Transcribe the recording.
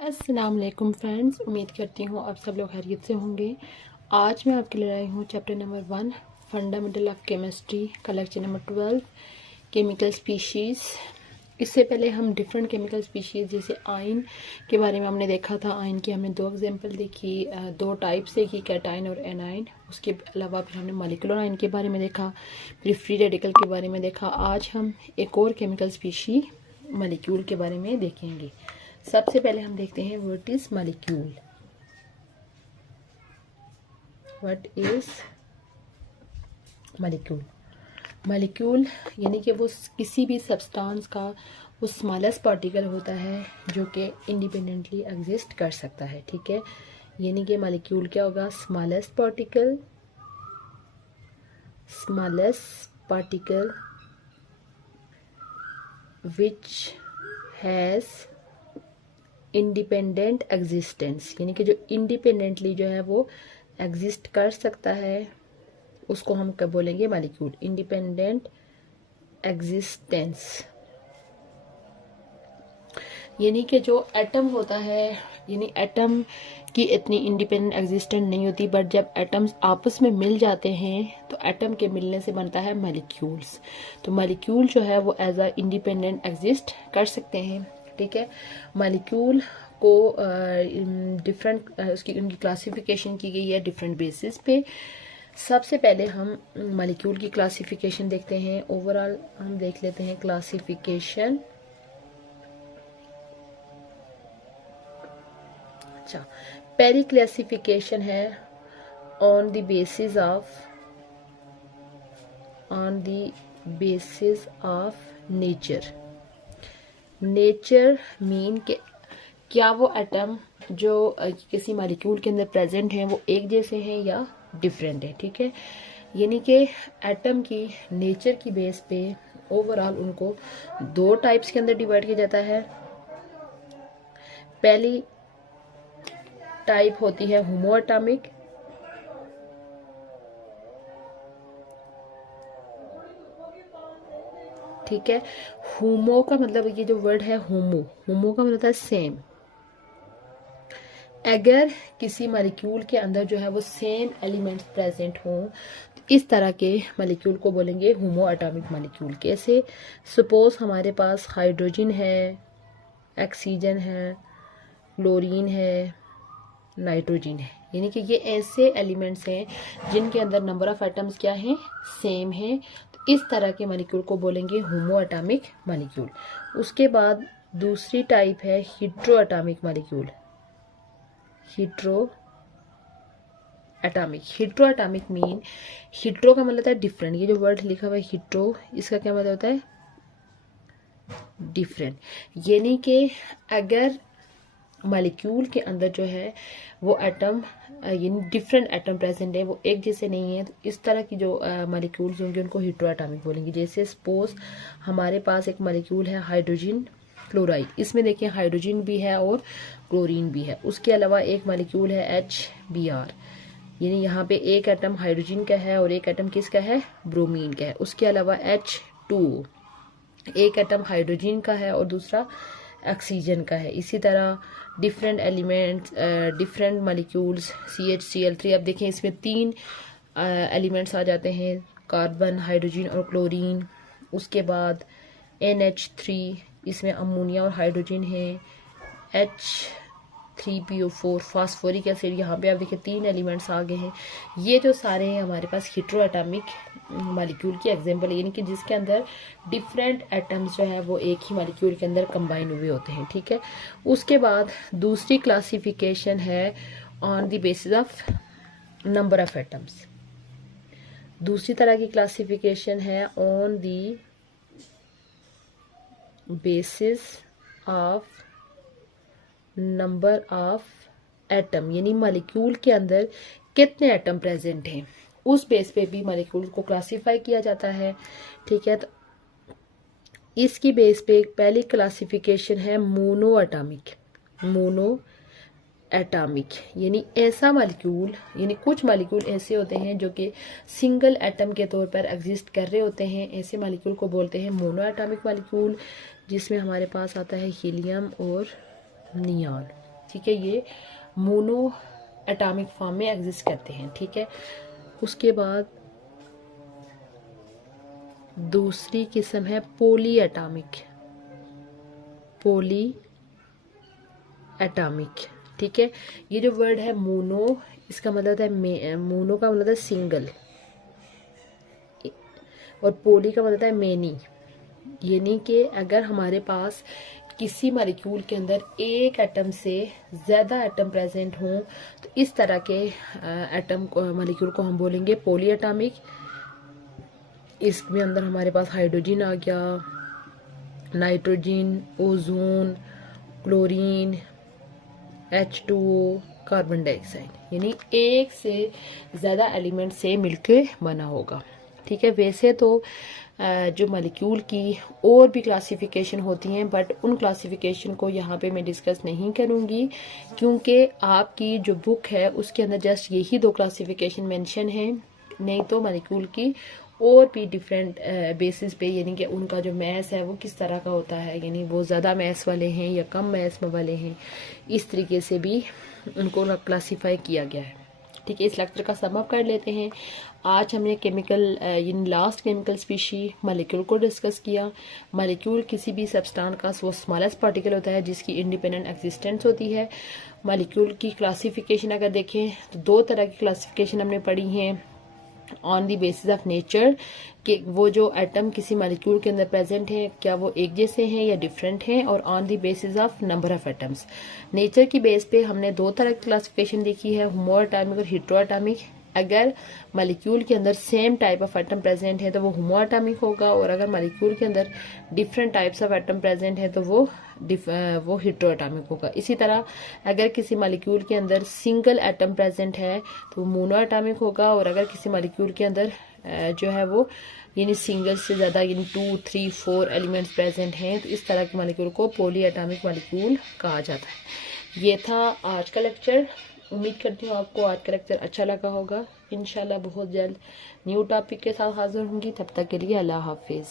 अस्सलाम वालेकुम फ्रेंड्स, उम्मीद करती हूँ आप सब लोग खैरियत से होंगे। आज मैं आपके लिए आई हूँ chapter number 1 fundamental of chemistry का लेक्चर नंबर 12 केमिकल स्पीशीज़। इससे पहले हम डिफरेंट केमिकल स्पीशीज़ जैसे आयन के बारे में हमने देखा था। आयन की हमने 2 एग्जांपल देखी, 2 टाइप्स देखी, कैटाइन और एनाइन। उसके अलावा फिर हमने मॉलिक्यूलर आयन के बारे में देखा, फिर फ्री रेडिकल के बारे में देखा। आज हम एक और केमिकल स्पीशी मॉलिक्यूल के बारे में देखेंगे। सबसे पहले हम देखते हैं what is molecule. What is molecule? Molecule यानी कि वो किसी भी सब्सटेंस का वो स्मॉलेस्ट पार्टिकल होता है जो कि इंडिपेंडेंटली एग्जिस्ट कर सकता है। ठीक है, यानी कि मॉलिक्यूल क्या होगा? Smallest particle which has independent existence, यानी कि जो इंडिपेंडेंटली जो है वो एग्जिस्ट कर सकता है, उसको हम क्या बोलेंगे? मॉलिक्यूल। इंडिपेंडेंट एग्जिस्टेंस यानी कि जो एटम होता है, यानी एटम की इतनी इंडिपेंडेंट एग्जिस्टेंस नहीं होती, बट जब एटम्स आपस में मिल जाते हैं तो एटम के मिलने से बनता है मॉलिक्यूल्स। तो मॉलिक्यूल जो है वो एज अ इंडिपेंडेंट एग्जिस्ट कर सकते हैं। ठीक है, मॉलिक्यूल को डिफरेंट उसकी उनकी क्लासिफिकेशन की गई है डिफरेंट बेसिस पे। सबसे पहले हम मॉलिक्यूल की क्लासिफिकेशन देखते हैं। ओवरऑल हम देख लेते हैं क्लासिफिकेशन। अच्छा, पहली क्लासिफिकेशन है on the basis of nature mean के क्या वो एटम जो किसी मॉलिक्यूल के अंदर प्रेजेंट हैं वो एक जैसे हैं या डिफरेंट है। ठीक है, यानी कि एटम की नेचर की बेस पे ओवरऑल उनको 2 टाइप्स के अंदर डिवाइड किया जाता है। पहली टाइप होती है होमोएटॉमिक, ठीक है। होमो का मतलब ये जो वर्ड है होमो का मतलब है सेम। अगर किसी मॉलिक्यूल के अंदर जो है वो सेम एलिमेंट्स प्रेजेंट हों तो इस तरह के मॉलिक्यूल को बोलेंगे होमोएटॉमिक मॉलिक्यूल। कैसे? सपोज हमारे पास हाइड्रोजन है, ऑक्सीजन है, क्लोरीन है, नाइट्रोजन है, यानी कि ये ऐसे एलिमेंट्स हैं जिनके अंदर नंबर ऑफ एटम्स क्या हैं? सेम हैं। तो इस तरह के मॉलिक्यूल को बोलेंगे होमोएटॉमिक मॉलिक्यूल। उसके बाद दूसरी टाइप है हेटेरोएटॉमिक मॉलिक्यूल। हेटेरोएटॉमिक मीन, हेटेरो का मतलब है डिफरेंट। ये जो वर्ड लिखा हुआ है हेटेरो, इसका क्या मतलब होता है? डिफरेंट। यानी कि अगर मॉलिक्यूल के अंदर जो है वो एटम यानी डिफरेंट एटम प्रेजेंट है, वो एक जैसे नहीं है, तो इस तरह की जो मॉलिक्यूल्स होंगे उनको हेटेरोएटॉमिक बोलेंगे। जैसे सपोज हमारे पास एक मॉलिक्यूल है हाइड्रोजन क्लोराइड, इसमें देखिए हाइड्रोजन भी है और क्लोरीन भी है। उसके अलावा एक मॉलिक्यूल है HBr, यानी यहाँ पे एक एटम हाइड्रोजन का है और एक एटम किसका है? ब्रोमीन का है। उसके अलावा H2, एक एटम हाइड्रोजन का है और दूसरा ऑक्सीजन का है। इसी तरह different elements, different molecules CH, Cl3। अब देखें इसमें 3 एलिमेंट्स आ जाते हैं, कार्बन, हाइड्रोजन और क्लोरीन। उसके बाद NH3, इसमें अमोनिया और हाइड्रोजन है। H3PO4 फास्फोरिक एसिड, यहाँ पे आप देखिए 3 एलिमेंट्स आ गए हैं। ये जो सारे हैं हमारे पास हेटेरोएटॉमिक मॉलिक्यूल की एग्जांपल, यानी कि जिसके अंदर डिफरेंट एटम्स जो है वो एक ही मॉलिक्यूल के अंदर कंबाइन हुए होते हैं। ठीक है, उसके बाद दूसरी क्लासिफिकेशन है on the basis of number of atoms. दूसरी तरह की क्लासिफिकेशन है on the basis of number of atom, यानी मॉलिक्यूल के अंदर कितने एटम प्रेजेंट हैं, उस बेस पे भी मॉलिक्यूल को क्लासिफाई किया जाता है। ठीक है, तो इसकी बेस पे पहली क्लासिफिकेशन है मोनोएटॉमिक। यानी ऐसा मॉलिक्यूल, यानी कुछ मॉलिक्यूल ऐसे होते हैं जो कि सिंगल एटम के तौर पर एग्जिस्ट कर रहे होते हैं। ऐसे मॉलिक्यूल को बोलते हैं मोनोएटॉमिक मॉलिक्यूल, जिसमें हमारे पास आता है हीलियम और नियॉन। ठीक है, ये मोनो एटॉमिक फॉर्म में एग्जिस्ट करते हैं। ठीक है, उसके बाद दूसरी किस्म है पॉली एटॉमिक। पॉली एटॉमिक, ठीक है। ये जो वर्ड है मोनो, इसका मतलब है मोनो का मतलब है सिंगल, और पोली का मतलब है मेनी। यानी कि अगर हमारे पास किसी मॉलिक्यूल के अंदर एक एटम से ज़्यादा एटम प्रेजेंट हों तो इस तरह के एटम मॉलिक्यूल को हम बोलेंगे पॉली एटॉमिक। इसमें अंदर हमारे पास हाइड्रोजन आ गया, nitrogen, ozone, chlorine, H2O, carbon dioxide, यानी एक से ज़्यादा एलिमेंट से मिलकर बना होगा। ठीक है, वैसे तो जो मॉलिक्यूल की और भी क्लासिफिकेशन होती हैं, बट उन क्लासिफिकेशन को यहाँ पे मैं डिस्कस नहीं करूँगी, क्योंकि आपकी जो बुक है उसके अंदर जस्ट यही 2 क्लासिफिकेशन मेंशन है। नहीं तो मॉलिक्यूल की और भी डिफरेंट बेसिस पे, यानी कि उनका जो मैस है वो किस तरह का होता है, यानी वो ज़्यादा मैस वाले हैं या कम मैस वाले हैं, इस तरीके से भी उनको क्लासीफाई किया गया है। ठीक है, इस लेक्चर का सम अप कर लेते हैं। आज हमने chemical in last chemical species molecule को डिस्कस किया। मॉलिक्यूल किसी भी सब्सटेंस का वो स्मॉलेस्ट पार्टिकल होता है जिसकी इंडिपेंडेंट एग्जिस्टेंस होती है। मॉलिक्यूल की क्लासिफिकेशन अगर देखें तो 2 तरह की क्लासिफिकेशन हमने पढ़ी हैं। On the basis of nature, कि वो जो एटम किसी मॉलिक्यूल के अंदर प्रेजेंट है क्या वो एक जैसे हैं या डिफरेंट हैं, और on the basis of number of atoms. Nature की बेस पे हमने 2 तरह की क्लासिफिकेशन देखी है, होमो एटॉमिक और हेटेरो एटॉमिक। अगर मॉलिक्यूल के अंदर same type of atom present है तो वो होमो एटॉमिक होगा, और अगर मॉलिक्यूल के अंदर different types of atom present है तो वो हेटेरो एटॉमिक होगा। इसी तरह अगर किसी मॉलिक्यूल के अंदर सिंगल एटम प्रेजेंट है तो वो मोनो एटॉमिक होगा, और अगर किसी मॉलिक्यूल के अंदर जो है वो यानी सिंगल से ज़्यादा यानी 2, 3, 4 एलिमेंट्स प्रेजेंट हैं तो इस तरह के मॉलिक्यूल को पॉली एटॉमिक मॉलिक्यूल कहा जाता है। ये था आज का लेक्चर। उम्मीद करती हूँ आपको आज का लेक्चर अच्छा लगा होगा। इंशाल्लाह बहुत जल्द न्यू टॉपिक के साथ हाजिर होंगी। तब तक के लिए अल्लाह हाफिज़।